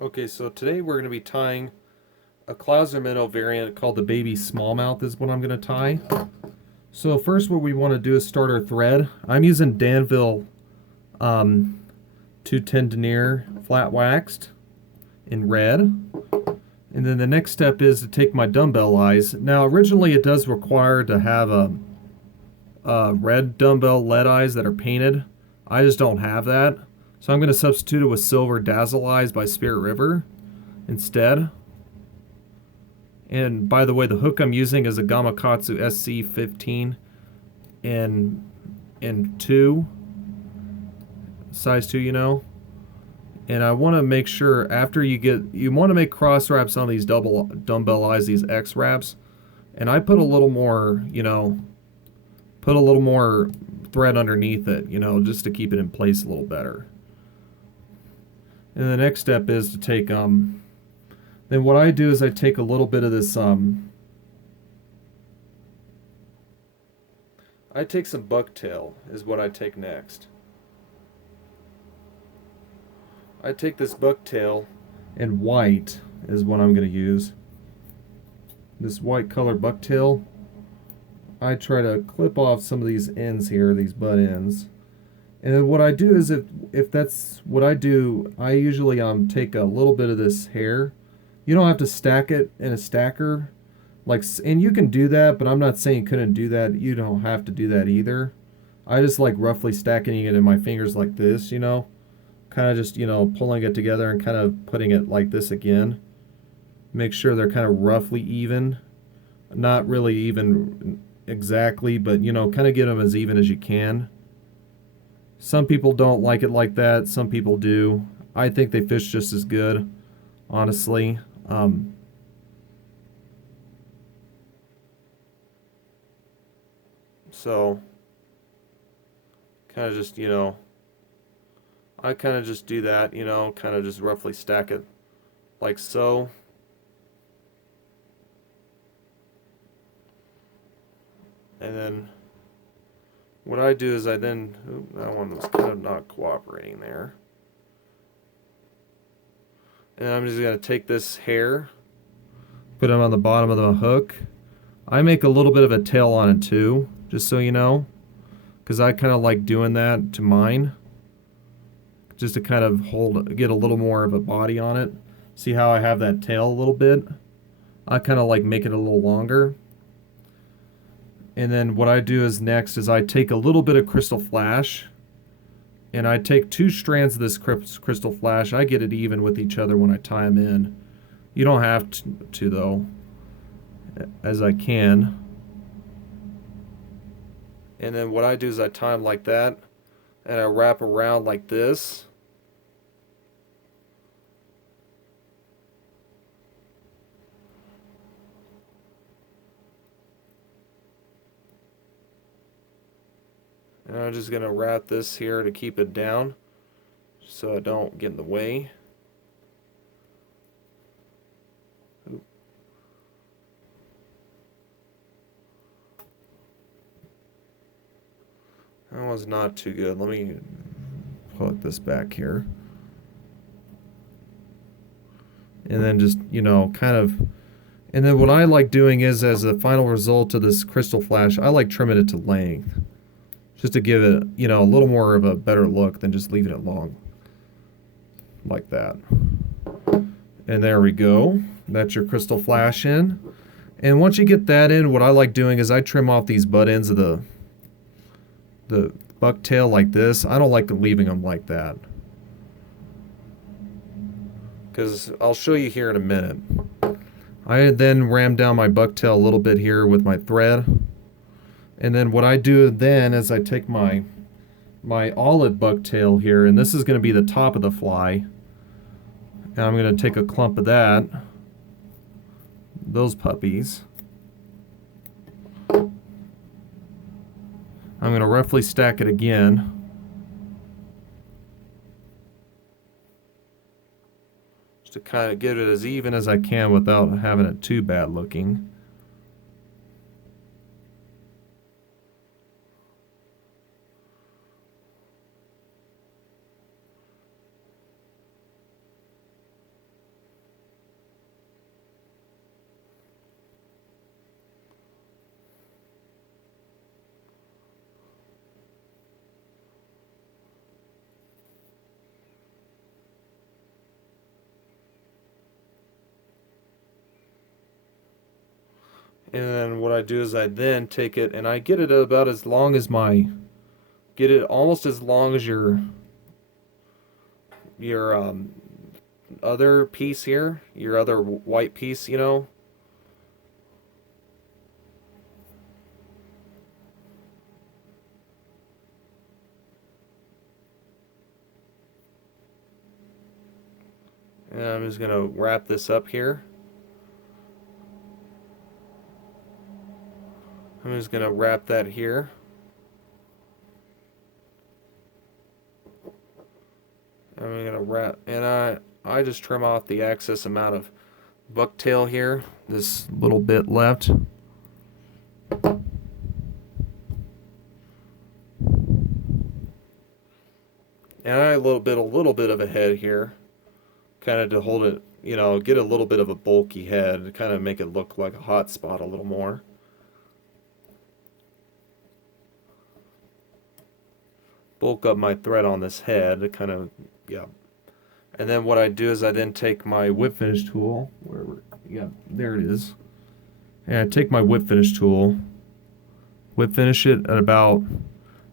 Okay, so today we're going to be tying a clouser minnow variant called the baby smallmouth is what I'm going to tie. So first what we want to do is start our thread. I'm using Danville 210 denier flat waxed in red. And then the next step is to take my dumbbell eyes. Now originally it does require to have a red dumbbell lead eyes that are painted. I just don't have that. So I'm going to substitute it with silver dazzle eyes by Spirit River instead. And by the way, the hook I'm using is a Gamakatsu SC15 in 2, size 2, you know. And I want to make sure after you want to make cross wraps on these double dumbbell eyes, these X wraps. And I put a little more, put a little more thread underneath it, just to keep it in place a little better. And the next step is to take, then what I do is I take a little bit of this, I take some bucktail is what I take next. I take this bucktail and white is what I'm going to use. This white color bucktail. I try to clip off some of these ends here, these butt ends. And then what I do is if that's what I do, I usually take a little bit of this hair. You don't have to stack it in a stacker. And you can do that, but I'm not saying you couldn't do that. You don't have to do that either. I just like roughly stacking it in my fingers like this, kind of just, pulling it together and kind of putting it like this again. Make sure they're kind of roughly even. Not really even exactly, but, kind of get them as even as you can. Some people don't like it like that. Some people do. I think they fish just as good, honestly. So, kind of just, I kind of just do that, kind of just roughly stack it like so. And then what I do is that one was kind of not cooperating there. And I'm just going to take this hair, put it on the bottom of the hook. I make a little bit of a tail on it too, just so you know, because I kind of like doing that to mine, just to kind of get a little more of a body on it. See how I have that tail a little bit? I kind of like make it a little longer. And then what I do is next is I take a little bit of crystal flash and I take 2 strands of this crystal flash. I get it even with each other when I tie them in. You don't have to though, as I can. And then what I do is I tie them like that and I wrap around like this. And I'm just going to wrap this here to keep it down so I don't get in the way. Oop. That was not too good. Let me put this back here. And then just, kind of... And then what I like doing is, as a final result of this crystal flash, I like trimming it to length. Just to give it, a little more of a better look than just leaving it long. Like that. And there we go. That's your crystal flash in. And once you get that in, what I like doing is I trim off these butt ends of the bucktail like this. I don't like leaving them like that, because I'll show you here in a minute. I then ram down my bucktail a little bit here with my thread. And then what I do then is I take my olive bucktail here, and this is going to be the top of the fly. And I'm going to take a clump of that, those puppies. I'm going to roughly stack it again. Just to kind of get it as even as I can without having it too bad looking. And then what I do is I then take it and I get it about as long as get it almost as long as your other piece here, your other white piece, you know. And I'm just going to wrap this up here. I'm just going to wrap that here. I'm going to wrap, and I just trim off the excess amount of bucktail here, this little bit left. And a little bit of a head here, kind of to hold it, you know, get a little bit of a bulky head to kind of make it look like a hot spot a little more. Bulk up my thread on this head to kind of, yeah. And then what I do is I then take my whip finish tool, there it is. And I take my whip finish tool, whip finish it at about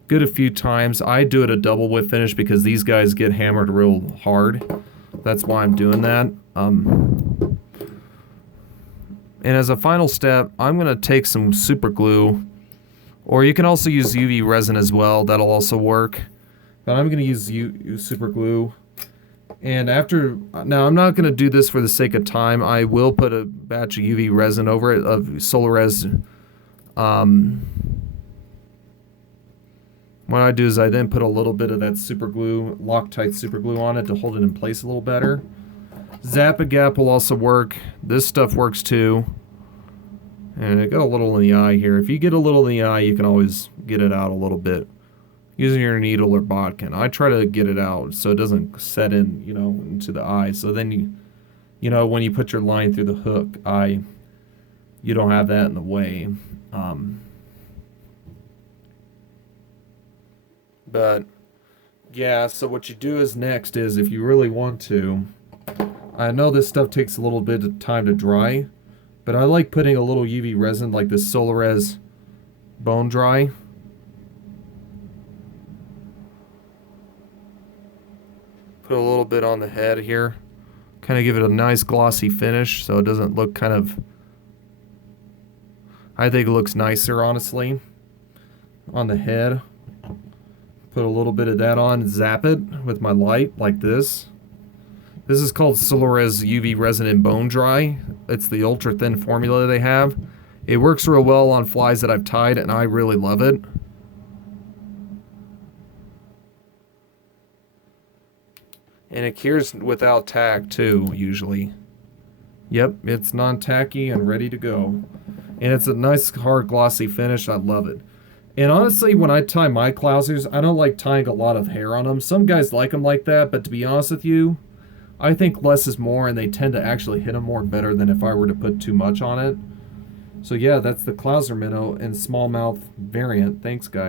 good a few times. I do it a double whip finish because these guys get hammered real hard. That's why I'm doing that. And as a final step, I'm going to take some super glue, or you can also use UV resin as well. That'll also work. But I'm going to use super glue. And now I'm not going to do this for the sake of time. I will put a batch of UV resin over it, of Solarez. What I do is I then put a little bit of that super glue, Loctite super glue on it to hold it in place a little better. Zap-A-Gap will also work. This stuff works too. And it got a little in the eye here. If you get a little in the eye, you can always get it out a little bit using your needle or bodkin. I try to get it out so it doesn't set in, you know, into the eye. So then you know, when you put your line through the hook, you don't have that in the way. But yeah, so what you do is next is, if you really want to, I know this stuff takes a little bit of time to dry, but I like putting a little UV resin like this Solarez Bone Dry. Put a little bit on the head here. Kind of give it a nice glossy finish so it doesn't look kind of... I think it looks nicer, honestly, on the head. Put a little bit of that on, zap it with my light like this. This is called Solarez UV Resin and Bone Dry. It's the ultra thin formula they have. It works real well on flies that I've tied, and I really love it. And it cures without tack too, usually. Yep, it's non-tacky and ready to go. And it's a nice, hard, glossy finish. I love it. And honestly, when I tie my clousers, I don't like tying a lot of hair on them. Some guys like them like that, but to be honest with you, I think less is more, and they tend to actually hit them more better than if I were to put too much on it. So yeah, that's the clouser minnow and smallmouth variant. Thanks, guys.